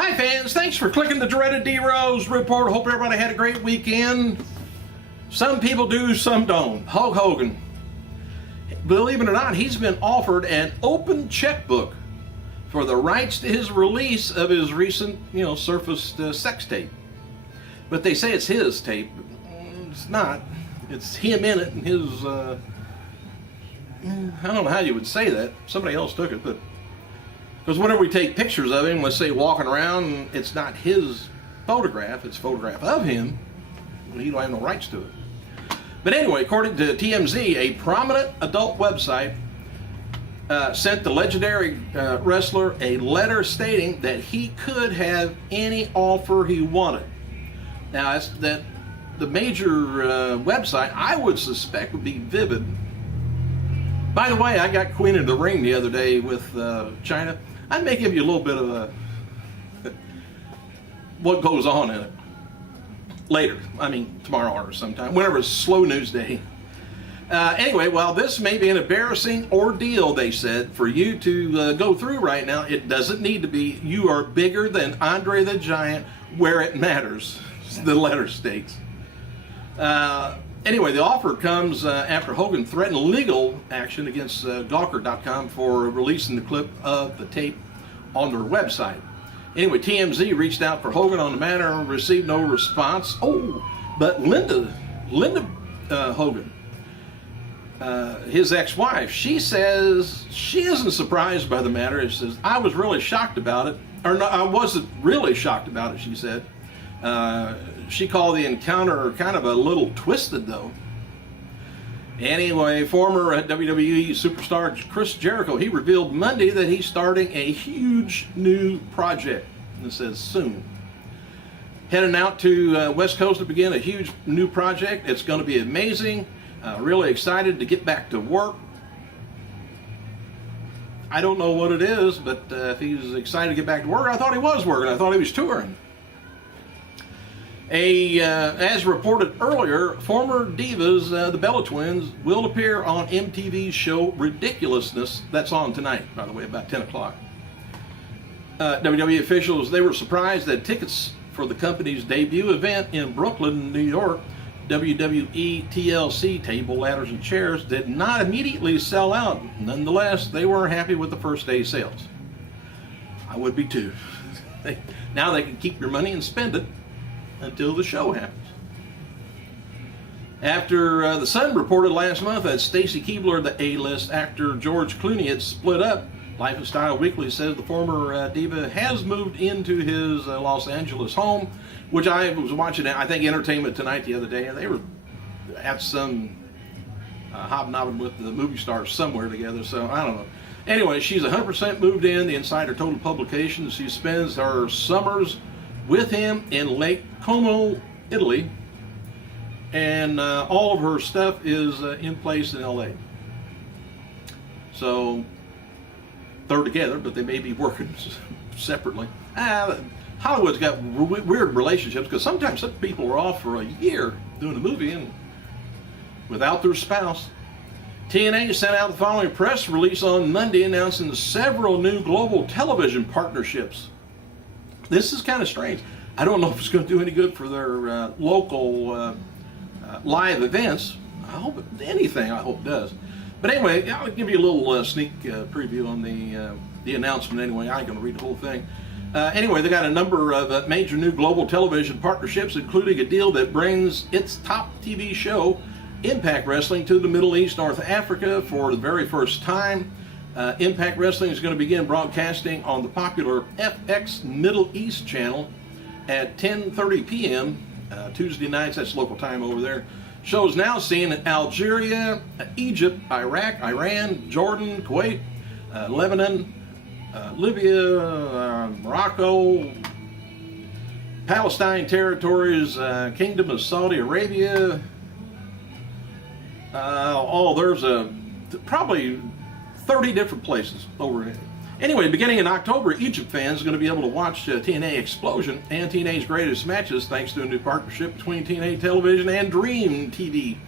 Hi fans, thanks for clicking the dreaded D-Rose report. Hope everybody had a great weekend. Some people do, some don't. Hulk Hogan, believe it or not, he's been offered an open checkbook for the rights to his release of his recent, surfaced sex tape. But they say it's his tape. It's not. It's him in it and his, I don't know how you would say that. Somebody else took it, but because whenever we take pictures of him, let's say walking around, it's not his photograph, it's a photograph of him. He don't have no rights to it. But anyway, according to TMZ, a prominent adult website sent the legendary wrestler a letter stating that he could have any offer he wanted. Now, the major website, I would suspect, would be Vivid. By the way, I got Queen of the Ring the other day with China. I may give you a little bit of what goes on in it later. I mean, tomorrow or sometime, whenever it's slow news day. Anyway, while this may be an embarrassing ordeal, they said, for you to go through right now, it doesn't need to be. You are bigger than Andre the Giant where it matters, the letter states. Anyway, the offer comes after Hogan threatened legal action against Gawker.com for releasing the clip of the tape on their website. Anyway, TMZ reached out for Hogan on the matter and received no response. Oh, but Linda Hogan, his ex-wife, she says she isn't surprised by the matter. She says, I was really shocked about it. Or no, I wasn't really shocked about it, she said. She called the encounter kind of a little twisted, though. Anyway, former WWE superstar Chris Jericho, he revealed Monday that he's starting a huge new project. And it says soon. Heading out to West Coast to begin a huge new project. It's going to be amazing. Really excited to get back to work. I don't know what it is, but if he's excited to get back to work, I thought he was working. I thought he was touring. As reported earlier, former divas, the Bella Twins, will appear on MTV's show Ridiculousness. That's on tonight, by the way, about 10 o'clock. WWE officials, they were surprised that tickets for the company's debut event in Brooklyn, New York, WWE TLC table, ladders, and chairs, did not immediately sell out. Nonetheless, they weren't happy with the first day sales. I would be too. Now they can keep your money and spend it until the show happens. After the Sun reported last month that Stacy Keibler, the A-list actor George Clooney, had split up, Life and Style Weekly says the former diva has moved into his Los Angeles home, which I was watching, I think, Entertainment Tonight the other day, and they were at some hobnobbing with the movie stars somewhere together, so I don't know. Anyway, she's 100% moved in. The Insider told publications she spends her summers with him in Lake Como, Italy, and all of her stuff is in place in LA. So they're together, but they may be working separately. Hollywood's got weird relationships because sometimes some people are off for a year doing a movie and without their spouse. TNA sent out the following press release on Monday announcing several new global television partnerships. This is kind of strange. I don't know if it's going to do any good for their local live events. I hope anything. I hope does. But anyway, I'll give you a little sneak preview on the announcement. Anyway, I ain't going to read the whole thing. Anyway, they got a number of major new global television partnerships, including a deal that brings its top TV show, Impact Wrestling, to the Middle East, North Africa for the very first time. Impact Wrestling is going to begin broadcasting on the popular FX Middle East channel at 10:30 p.m. Tuesday nights. That's local time over there. Shows now seen in Algeria, Egypt, Iraq, Iran, Jordan, Kuwait, Lebanon, Libya, Morocco, Palestine territories, Kingdom of Saudi Arabia. There's probably 30 different places over here. Anyway, beginning in October, Egypt fans are going to be able to watch TNA Explosion and TNA's Greatest Matches thanks to a new partnership between TNA Television and Dream TV.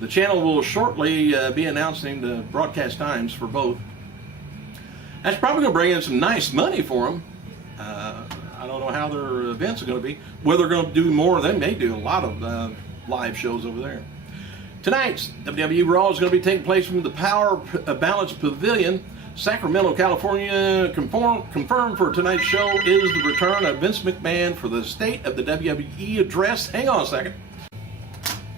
The channel will shortly be announcing the broadcast times for both. That's probably going to bring in some nice money for them. I I don't know how their events are going to be. Whether they're going to do more, they may do a lot of live shows over there. Tonight's WWE Raw is going to be taking place from the Power Balance Pavilion. Sacramento, California. Confirmed for tonight's show is the return of Vince McMahon for the State of the WWE address. Hang on a second.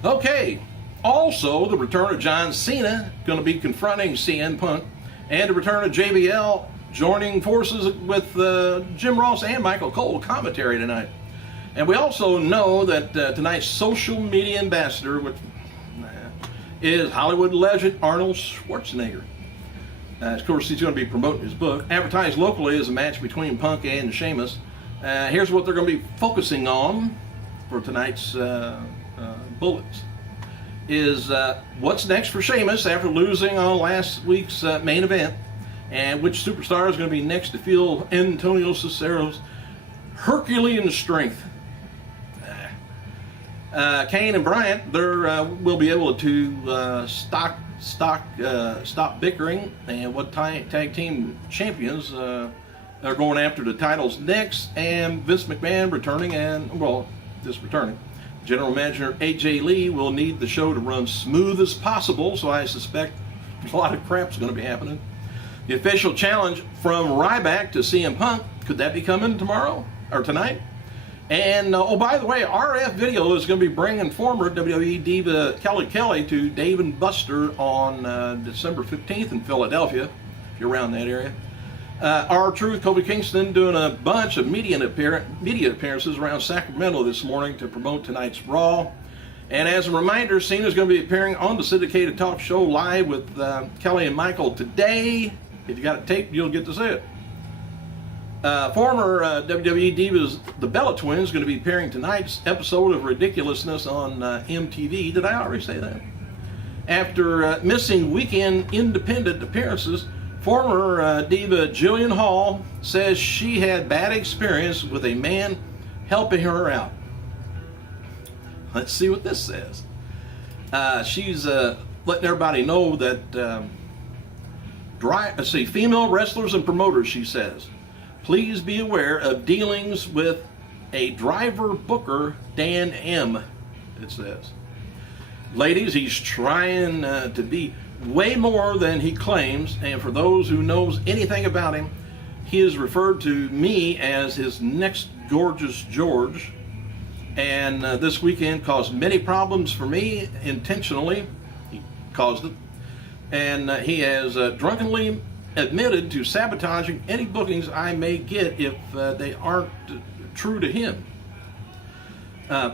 Okay. Also, the return of John Cena, going to be confronting CM Punk, and the return of JBL joining forces with Jim Ross and Michael Cole commentary tonight. And we also know that tonight's social media ambassador is Hollywood legend Arnold Schwarzenegger. Of course, he's going to be promoting his book. Advertised locally as a match between Punk and Sheamus. Here's what they're going to be focusing on for tonight's bullets. Is what's next for Sheamus after losing on last week's main event, and which superstar is going to be next to feel Antonio Cesaro's Herculean strength. Kane and Bryant, they will be able to stop bickering, and what tag team champions are going after the titles next, and Vince McMahon returning, returning. General Manager AJ Lee will need the show to run smooth as possible, so I suspect a lot of crap's going to be happening. The official challenge from Ryback to CM Punk, could that be coming tomorrow or tonight? And by the way, RF Video is going to be bringing former WWE diva Kelly Kelly to Dave & Buster on December 15th in Philadelphia, if you're around that area. R-Truth, Kobe Kingston doing a bunch of media appearances around Sacramento this morning to promote tonight's Raw. And as a reminder, Cena's going to be appearing on the syndicated talk show live with Kelly and Michael today. If you got it taped, you'll get to see it. Former WWE Divas, the Bella Twins, going to be appearing tonight's episode of Ridiculousness on MTV. Did I already say that? After missing weekend independent appearances, former diva Jillian Hall says she had bad experience with a man helping her out. Let's see what this says. She's letting everybody know that female wrestlers and promoters, she says, please be aware of dealings with a driver booker, Dan M., it says. Ladies, he's trying to be way more than he claims, and for those who knows anything about him, he has referred to me as his next Gorgeous George, and this weekend caused many problems for me intentionally. He caused it, and he has drunkenly admitted to sabotaging any bookings I may get if they aren't true to him.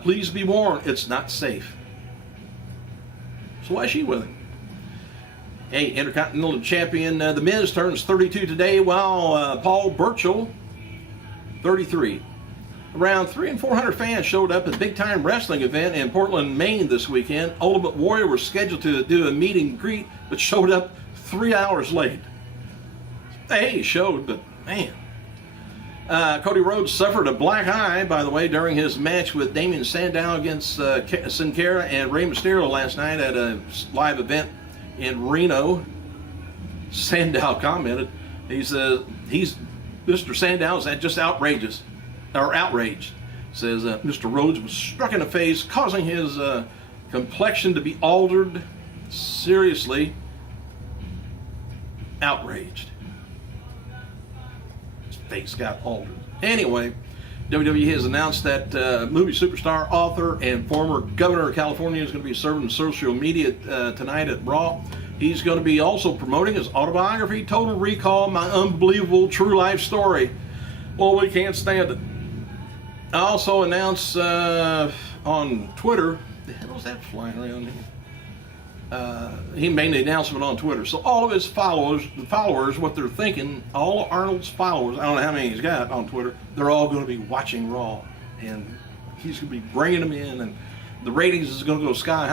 Please be warned, it's not safe. So why is she with him? Hey, Intercontinental Champion The Miz turns 32 today, while Paul Burchill, 33. Around 300 and 400 fans showed up at a big-time wrestling event in Portland, Maine this weekend. Ultimate Warrior was scheduled to do a meet and greet, but showed up 3 hours late. Hey, he showed, but man. Cody Rhodes suffered a black eye, by the way, during his match with Damien Sandow against Sin Cara and Rey Mysterio last night at a live event in Reno. Sandow commented, he says, Mr. Sandow is just outrageous, or outraged. Says Mr. Rhodes was struck in the face, causing his complexion to be altered. Seriously outraged. His face got altered. Anyway, WWE has announced that movie superstar, author, and former governor of California is going to be serving social media tonight at Raw. He's going to be also promoting his autobiography, Total Recall, My Unbelievable True Life Story. Well, we can't stand it. I also announced on Twitter, the hell is that flying around here? He made the announcement on Twitter. So all of his followers, what they're thinking, all of Arnold's followers, I don't know how many he's got on Twitter, they're all going to be watching Raw. And he's going to be bringing them in, and the ratings is going to go sky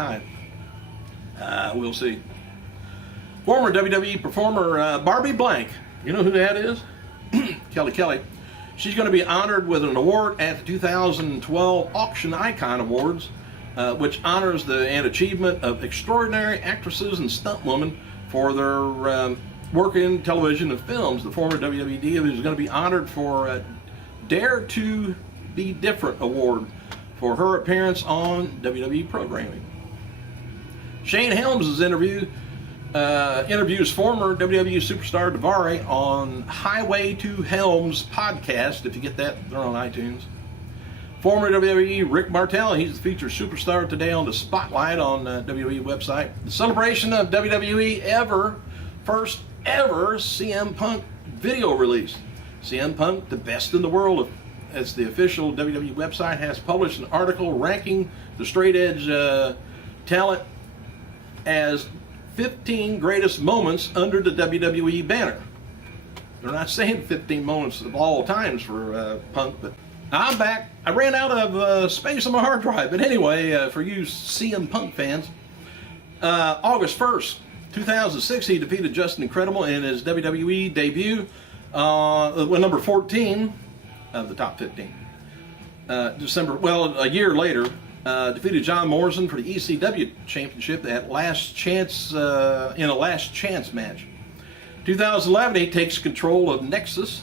high. We'll see. Former WWE performer Barbie Blank, you know who that is? Kelly Kelly. She's going to be honored with an award at the 2012 Auction Icon Awards, which honors the achievement of extraordinary actresses and stuntwomen for their work in television and films. The former WWE diva is going to be honored for Dare to Be Different award for her appearance on WWE programming. Shane Helms' interviews former WWE superstar Daivari on Highway to Helms podcast. If you get that, they're on iTunes. Former WWE Rick Martel, he's the featured superstar today on the Spotlight on WWE website. The celebration of WWE first ever CM Punk video release. CM Punk, the best in the world, as the official WWE website has published an article ranking the straight edge talent as 15 greatest moments under the WWE banner. They're not saying 15 moments of all times for Punk, but I'm back. I ran out of space on my hard drive, but anyway, for you CM Punk fans, August 1st, 2006, he defeated Justin Incredible in his WWE debut, number 14 of the top 15. A year later, defeated John Morrison for the ECW Championship at Last Chance in a Last Chance match. 2011, he takes control of Nexus.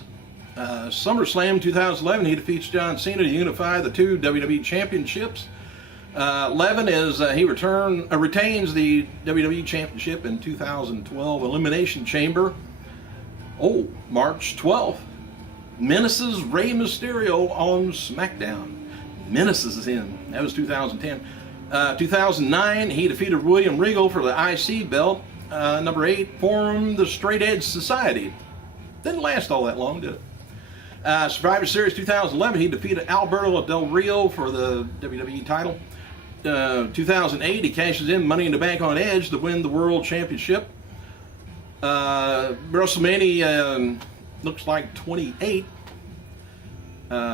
SummerSlam 2011, he defeats John Cena to unify the two WWE Championships. 11 is he retains the WWE Championship in 2012 Elimination Chamber. March 12th, menaces Rey Mysterio on SmackDown. Menaces is in. That was 2010. 2009, he defeated William Regal for the IC belt. Number 8, formed the Straight Edge Society. Didn't last all that long, did it? Survivor Series 2011, he defeated Alberto Del Rio for the WWE title. 2008, he cashes in Money in the Bank on Edge to win the World Championship. WrestleMania looks like 28.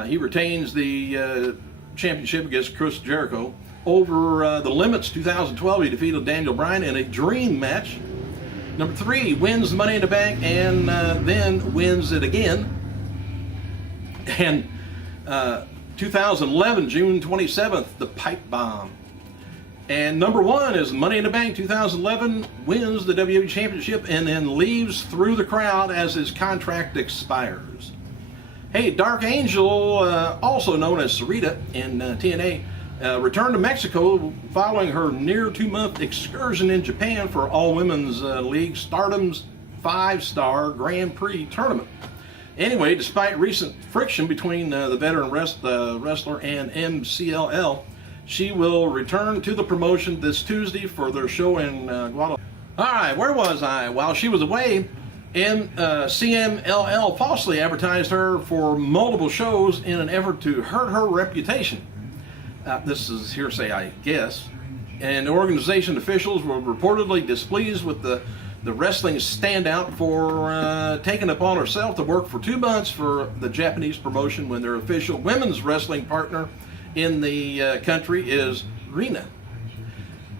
He retains the championship against Chris Jericho. Over the Limits 2012, he defeated Daniel Bryan in a dream match. Number 3, wins Money in the Bank and then wins it again. And 2011, June 27th, the Pipe Bomb. And number 1 is Money in the Bank 2011, wins the WWE Championship and then leaves through the crowd as his contract expires. Hey, Dark Angel, also known as Sarita in TNA, returned to Mexico following her near 2-month excursion in Japan for All Women's League Stardom's 5-star Grand Prix tournament. Anyway, despite recent friction between the veteran wrestler and MCLL, she will return to the promotion this Tuesday for their show in Guadalajara. All right, where was I? While she was away, CMLL falsely advertised her for multiple shows in an effort to hurt her reputation. This is hearsay, I guess. And the organization officials were reportedly displeased with the wrestling standout for taking upon herself to work for 2 months for the Japanese promotion when their official women's wrestling partner in the country is Rina.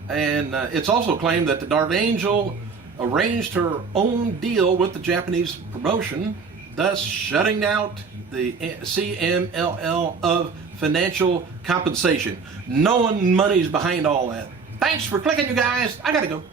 And it's also claimed that the Dark Angel arranged her own deal with the Japanese promotion, thus shutting out the CMLL of financial compensation. Knowing money's behind all that. Thanks for clicking, you guys. I gotta go.